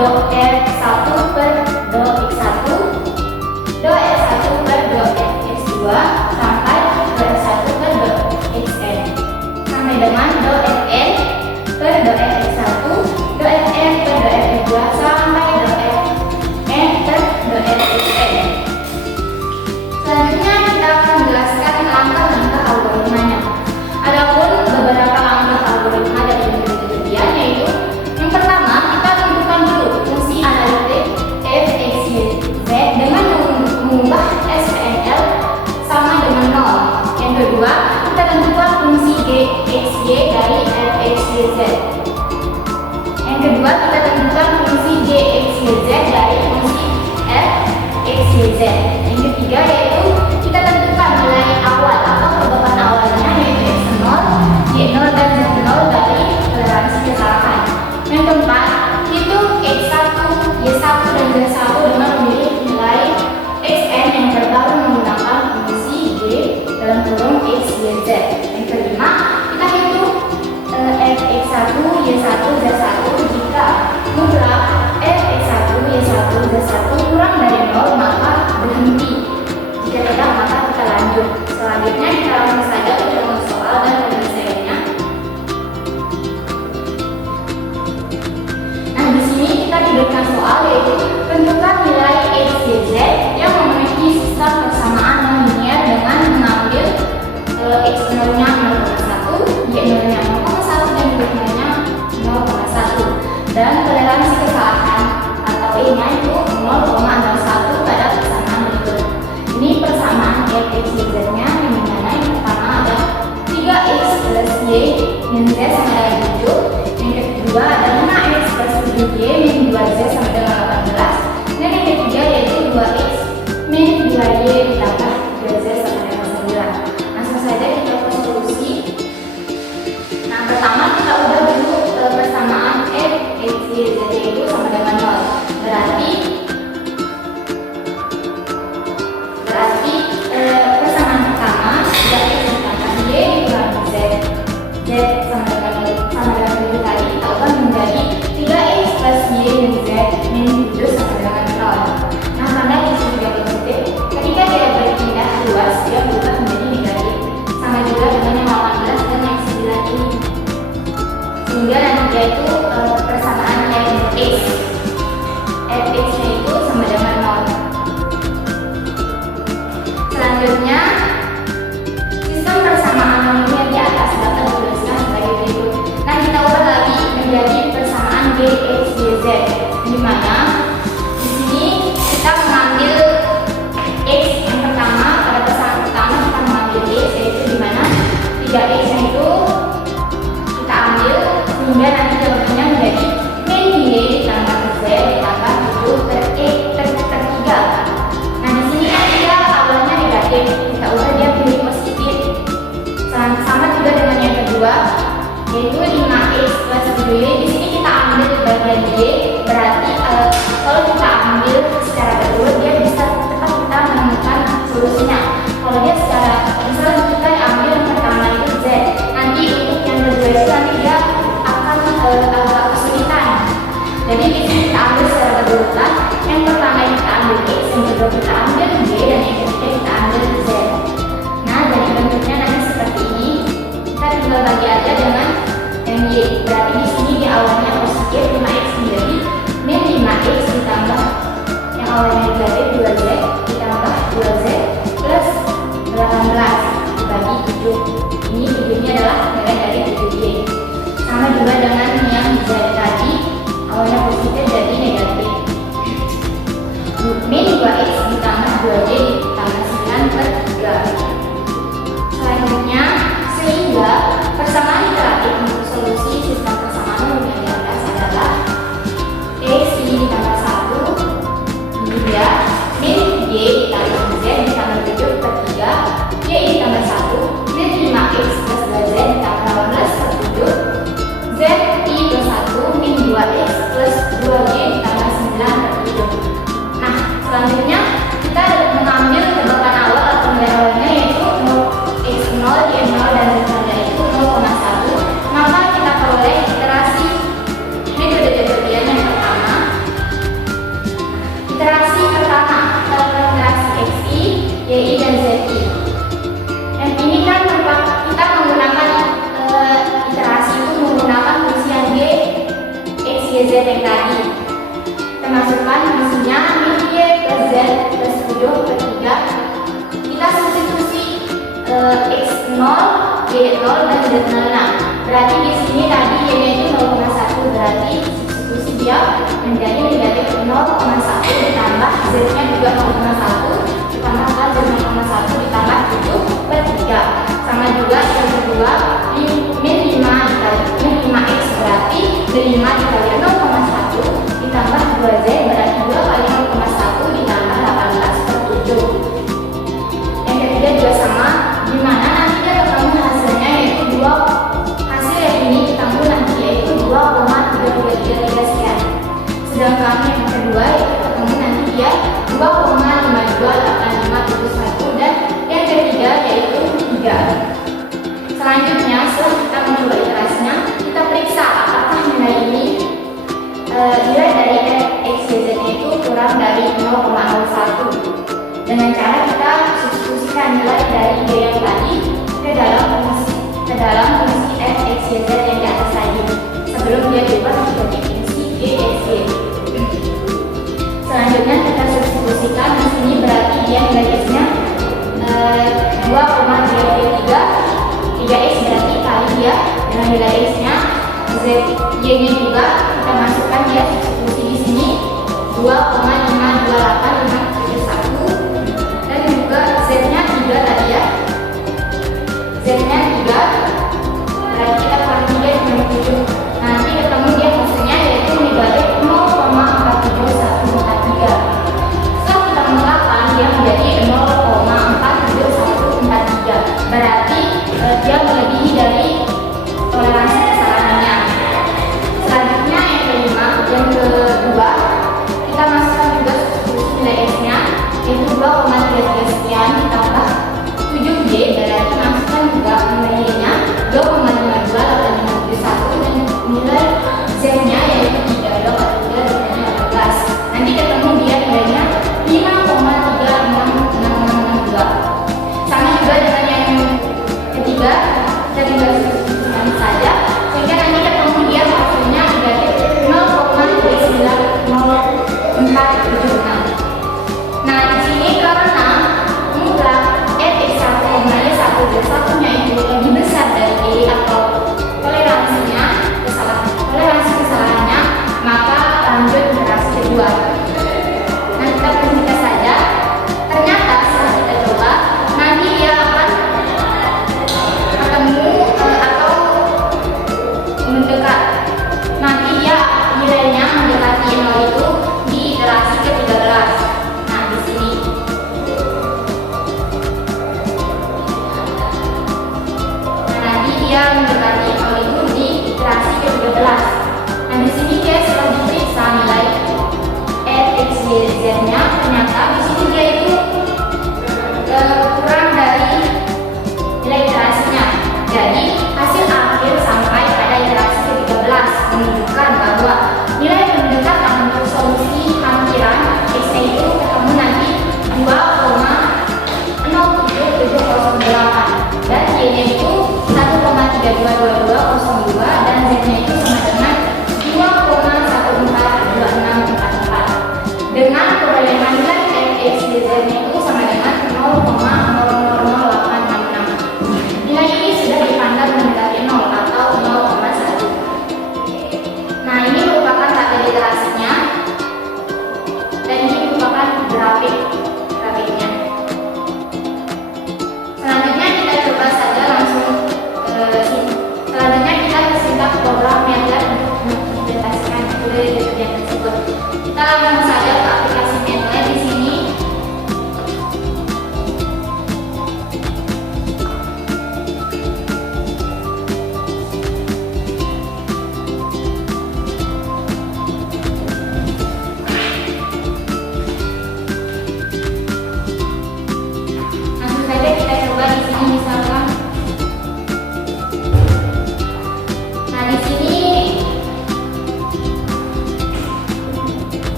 do F1 per do X1, do F1 per do X2, sampai do F1 per do Xn, sampai dengan do Fn per do Fx1, do Fn per do Fx2, sampai do Fn per do Fxn. Selanjutnya kita akan menjelaskan langkah-langkah algoritmanya. Adapun beberapa langkah algoritma dari kejadian yaitu yang pertama, kita tentukan dulu fungsi analitik f, x, y, z dengan mengubah SPNL sama dengan 0. Yang kedua, kita tentukan fungsi g, x, y dari f, x, y, z. Yang kedua, kita tentukan fungsi g, x, y, z dari fungsi f, x, y, z. Yang ketiga yaitu kita tentukan nilai awal atau perubahan awalnya yaitu x0, y0, dan z0 dari toleransi kesalahan. Yang keempat, hitung x1, y1, dan z1 dengan memilih nilai xn yang terbaru menggunakan fungsi g dalam kurung x, y, z. Yang kelima, kita hitung fx1, y1, z1 jika mutlak fx1, y1, z1 kurang dari 0 maka berhenti. Jika tidak maka kita lanjut. Selanjutnya kita langsung saja ke ruang soal dan penyelesaiannya. Nah, di sini kita diberikan soal yaitu tentukan nilai x, y, z yang memenuhi sistem persamaan non linear dengan mengambil x0-nya 0,1, y0-nya 0,1, dan z0-nya 0,1 dan toleransi kesalahan atau E-nya itu 0,01 pada persamaan berikut. Ini persamaan f, x, y, z-nya yang dimana yang pertama ada 3x plus y min z sama dengan 7. Yang kedua ada 5x plus 7y min 2z sama dengan 18. Dan yang ketiga yaitu 2x min 2y ditambah 2z sama dengan 9. Langsung saja kita ke solusi. Nah, pertama kita udah dulu persamaan f, x, y, z itu sama dengan 0. Berarti persamaan pertama 3x ditambah y dikurangi z, z sama dengan 7 tadi itu akan menjadi 3x plus y min z min 7 sama dengan 0. Nah, karena di sini juga positif, ketika dia berpindah luas dia berubah menjadi negatif, sama juga dengan yang 18 dan yang 9 ini, sehingga nanti dia itu persamaan fx nya itu sama dengan 0. Selanjutnya, sistem persamaan nonlinear di atas dapat dituliskan sebagai berikut. Nah, kita ubah lagi menjadi persamaan g, x, y, z, di mana di sini kita mengambil x yang pertama. Pada persamaan pertama kita mengambil x, yaitu di mana 3x nya itu kita ambil sehingga nanti jawabannya menjadi min y ditambah z ditambah 7 per x per 3. Nah, di sini kan dia awalnya negatif, kita ubah dia menjadi positif. Sama juga dengan yang kedua, yaitu 5x plus 7y. Di sini kita ambil bagian y, berarti kalau kita ambil secara berurut dia bisa cepat kita menemukan solusinya. Kalau dia secara misalnya kita ambil yang pertama itu z, nanti untuk yang kedua itu nanti dia akan agak kesulitan. Jadi di sini kita ambil secara berurutan. Yang pertama kita ambil x, yang kedua kita ambil y, dan yang ketiga kita ambil z. Nah, jadi bentuknya nanti seperti ini. Kita tinggal bagi aja dengan yang y. Berarti di sini di awalnya positif 5x menjadi min 5x ditambah yang awalnya negatif 2z ditambah 2z plus 18 dibagi 7. Ini 7-nya adalah nilai dari 7y. Sama juga dengan yang z tadi, awalnya positif jadi negatif. Min 2x ditambah 2y ditambah 9 per 3. Selanjutnya, sehingga persamaan iteratif untuk solusi sistem persamaan nonlinear di atas adalah x ditambah 1 ini dia min y ditambah z ditambah 7 per 3, y ditambah 1 min 5x plus 2z ditambah 18 per 7, z i plus 1 min 2x plus 2y ditambah 9 per 7. Nah, selanjutnya kita mengambil X0, Y0, dan Z0. Nah, berarti di sini tadi Y-nya itu 0,1, berarti substitusi dia menjadi negatif 0,1 ditambah Z-nya juga 0,1 ditambah Z 0,1 ditambah 7/3. Sama juga yang kedua, min 5 dikali min 5X berarti 5 dikali 0,1 ditambah 2Z berarti 2 kali 0,1 ditambah 18/7. Yang ketiga juga sama, dimana nanti kita ketemu hasilnya yaitu 2, hasil yang ini ketemu nanti yaitu 2,3333 sekian. Sedangkan yang kedua yaitu ketemu nanti dia 2,528571 dan yang ketiga yaitu 3. Selanjutnya setelah kita mencoba iterasinya, kita periksa apakah nilai ini nilai dari X, Y, Z itu kurang dari 0,01. Dengan cara kita substitusikan nilai dari Y yang tadi ke dalam fungsi F, X, Y, Z yang di atas tadi sebelum dia diubah menjadi fungsi G, X, Y. Selanjutnya kita substitusikan di sini berarti dia nilai X-nya 2,333, 3X berarti kali dia dengan nilai X-nya, Z, Y-nya juga kita masukkan dia substitusi di sini 2,528571 dan juga Z-nya 3 tadi ya. Z-nya 3 berarti kita kali 3 dengan 7. Nanti ketemu dia hasilnya yaitu negatif 0,47143. Setelah kita menolakkan dia menjadi 0,47143. Berarti dia melebihi dari toleransi kesalahannya. Selanjutnya yang kedua kita masukkan juga substitusi nilai X-nya yaitu 2,33 sekian ditambah 7J berarti masukkan juga nilai Y-nya 2,52851 dan nilai Z-nya yaitu 3, 2,3 nanti ketemu dia nilainya 5,366662. Sama juga dengan yang ketiga, kita tinggal substitusikan saja sehingga nanti ketemu dia hasilnya negatif 0,390476. Nah di sini karena mutlak X1, Y1 dan satunya itu lebih besar dari Y atau toleransi kesalahannya, maka lanjut iterasi kedua. Nah kita perhatikan saja, ternyata setelah kita coba nanti dia akan ketemu atau mendekat, nanti dia nilainya mendekati 0 itu di iterasi ke-13. Nah di sini nanti dia mendekati 0 itu di iterasi ke-13. Nah di sini guys setelah diperiksa nilai F, X, Y, Z-nya ternyata di sini dia itu kurang dari nilai iterasinya. Jadi hasil akhir sampai pada iterasi ke-13 menunjukkan bahwa nilai pendekatan untuk solusi hampiran X-nya itu ketemu nanti 2,07708 dan Y-nya itu 1,322202 dan Z-nya itu sama dengan 2,142644 dengan perolehan nilai X, Y, Z-nya itu sama dengan 0,000866. Nilai ini sudah dipandang mendekati 0 atau 0,1. Nah ini merupakan tabel iterasinya dan ini merupakan grafiknya. Selanjutnya kita coba saja langsung selanjutnya kita simak program MATLAB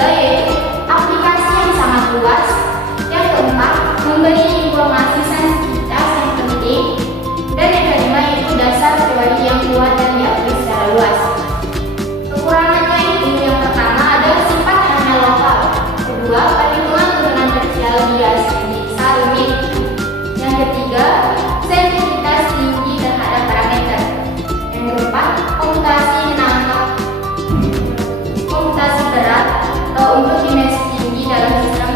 ketiga yaitu aplikasi yang sangat luas. Yang keempat, memberi informasi sensitivitas yang penting. Dan yang kelima yaitu dasar teori yang kuat dan diakui secara luas. Kekurangannya itu yang pertama adalah sifat hanya lokal. Kedua, perhitungan turunan tersial bias bisa rumit. Yang ketiga, sensitivitas tinggi terhadap parameter. Yang keempat, komputasi berat untuk dimensi tinggi dalam sistem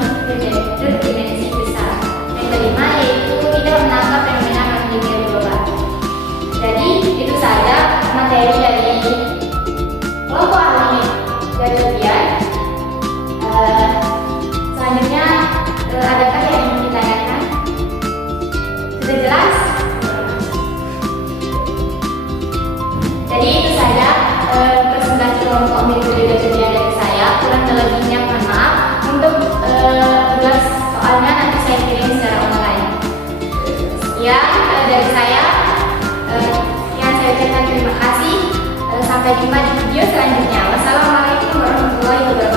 berdimensi besar. Yang kelima yaitu tidak menangkap fenomena nonlinear global. Jadi itu saja materi dari kelompok ahli kemudian selanjutnya adakah yang ingin ditanyakan? Sudah jelas? Jadi itu saja presentasi kelompok metode kemudian dari saya. Kurang lebihnya mohon maaf. Untuk tugas soalnya nanti saya kirim secara online. Sekian dari saya. Yang saya ucapkan terima kasih. Sampai jumpa di video selanjutnya. Wassalamualaikum warahmatullahi wabarakatuh.